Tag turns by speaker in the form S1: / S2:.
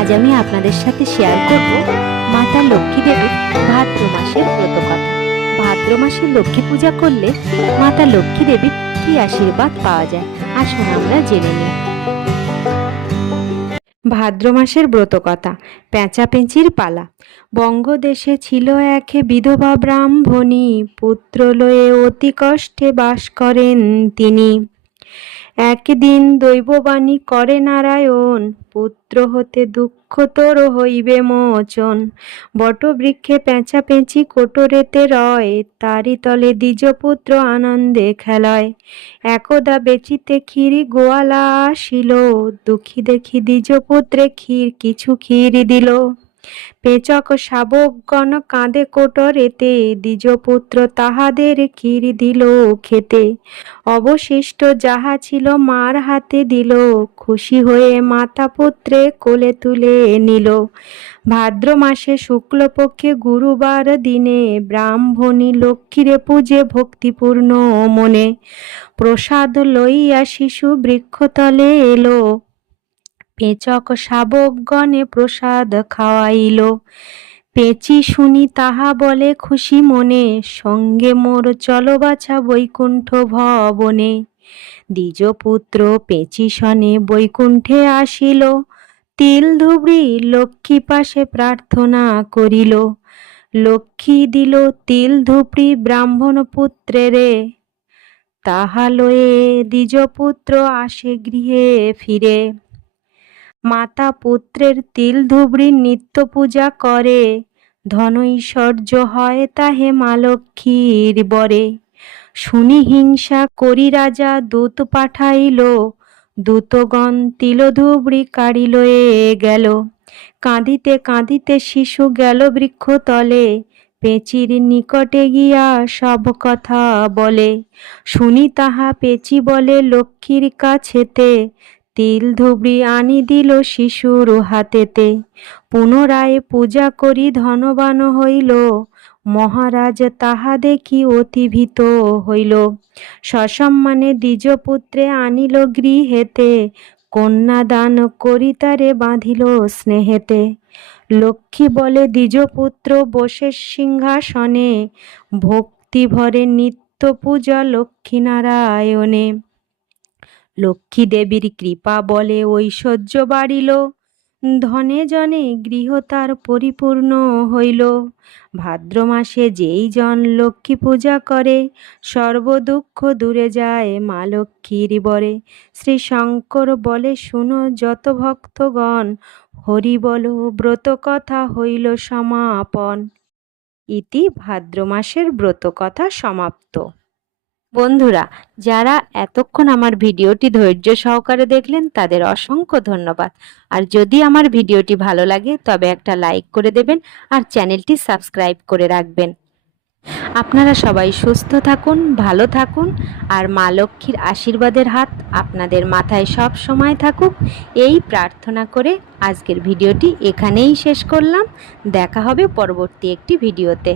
S1: আমি আপনাদের সাথে শেয়ার করব মাতা লক্ষ্মী দেবীর ভাদ্র মাসের ব্রত কথা। ভাদ্র মাসে লক্ষ্মী পূজা করলে মাতা লক্ষ্মী দেবীর কি আশীর্বাদ পাওয়া যায়? আসুন আমরা জেনে নিই। ভাদ্র মাসের ব্রত কথা, পেঁচা পেঁচির পালা। বঙ্গদেশে ছিল এক বিধবা ব্রাহ্মণী পুত্র লয়ে অতি কষ্টে বাস করেন তিনি। একদিন দৈববাণী করে নারায়ণ, পুত্র হতে দুঃখ তোর হইবে মোচন। বটবৃক্ষে পেঁচা পেঁচি কোটরেতে রয়, তারি তলে দ্বিজপুত্র আনন্দে খেলায়। একদা বেচিতে ক্ষীরি গোয়ালা আসিল, দুঃখী দেখি দ্বিজপুত্রে ক্ষীর কিছু ক্ষীর দিল। পেচক শাবকগণ কাঁদে কোটরেতে, দ্বিজপুত্র তাহাদের ক্ষীর দিল খেতে অবশিষ্ট যাহা ছিল মার হাতে দিল, খুশি হয়ে মাতা পুত্রে কোলে তুলে নিল। ভাদ্র মাসে শুক্লপক্ষে গুরুবার দিনে ব্রাহ্মণী লক্ষ্মীরে পূজে ভক্তিপূর্ণ মনে। প্রসাদ লইয়া শিশু বৃক্ষতলে এলো পেচক শাবকগণে প্রসাদ খাওয়াইল। পেচি শুনি তাহা বলে খুশি মনে, সঙ্গে মোর চলো বাছা বৈকুণ্ঠ ভবনে। দ্বিজপুত্র পেচি শনে বৈকুণ্ঠে আসিল, তিল ধুবড়ি লক্ষ্মী পাশে প্রার্থনা করিল। লক্ষ্মী দিল তিল ধুবড়ি ব্রাহ্মণ পুত্রেরে। তাহা লয়ে দ্বিজপুত্র আসে গৃহে ফিরে। মাতা পুত্রের তিল ধুবড়ির নিত্য পূজা করে। ধনৈশ্বর্য হয় তাহে মা লক্ষ্মীর বরে। শুনি হিংসা করি রাজা, দূত পাঠাইল। দূতগণ তিল ধুবড়ি কাড়ি লয়ে গেল। কাঁদিতে কাঁদিতে শিশু গেল বৃক্ষ তলে। পেঁচির নিকটে গিয়া সব কথা বলে। শুনি তাহা পেঁচি বলে লক্ষ্মীর কাছেতে। তিল ধুবড়ি আনি দিল শিশুর হাতেতে। পুনরায় পূজা করি ধনবান হইল। মহারাজ তাহা দেখি অতি ভীত হইল। সসম্মানে দ্বিজপুত্রে আনিল গৃহেতে। কন্যাদান করি তারে বাঁধিল স্নেহেতে। লক্ষ্মী বলে, দ্বিজপুত্র বসে সিংহাসনে। ভক্তি ভরে নিত্য পূজা লক্ষ্মীনারায়ণে লক্ষ্মী দেবীর কৃপা বলে ঐশ্বর্য বাড়িল। ধনে জনে গৃহ তার পরিপূর্ণ হইল। ভাদ্র মাসে যেই জন লক্ষ্মী পূজা করে, সর্বদুঃখ দূরে যায় মা লক্ষ্মীর বরে। শ্রী শঙ্কর বলে, শুনো, যত ভক্তগণ, হরি বল, ব্রত কথা হইল সমাপন। ইতি ভাদ্র মাসের ব্রত কথা সমাপ্ত। বন্ধুরা, যারা এতক্ষণ আমার ভিডিওটি ধৈর্য সহকারে দেখলেন, তাদের অসংখ্য ধন্যবাদ। আর যদি আমার ভিডিওটি ভালো লাগে, তবে একটা লাইক করে দেবেন আর চ্যানেলটি সাবস্ক্রাইব করে রাখবেন। আপনারা সবাই সুস্থ থাকুন, ভালো থাকুন, আর মা লক্ষ্মীর আশীর্বাদের হাত আপনাদের মাথায় সব সময় থাকুক। এই প্রার্থনা করে আজকের ভিডিওটি এখানেই শেষ করলাম। দেখা হবে পরবর্তী একটি ভিডিওতে।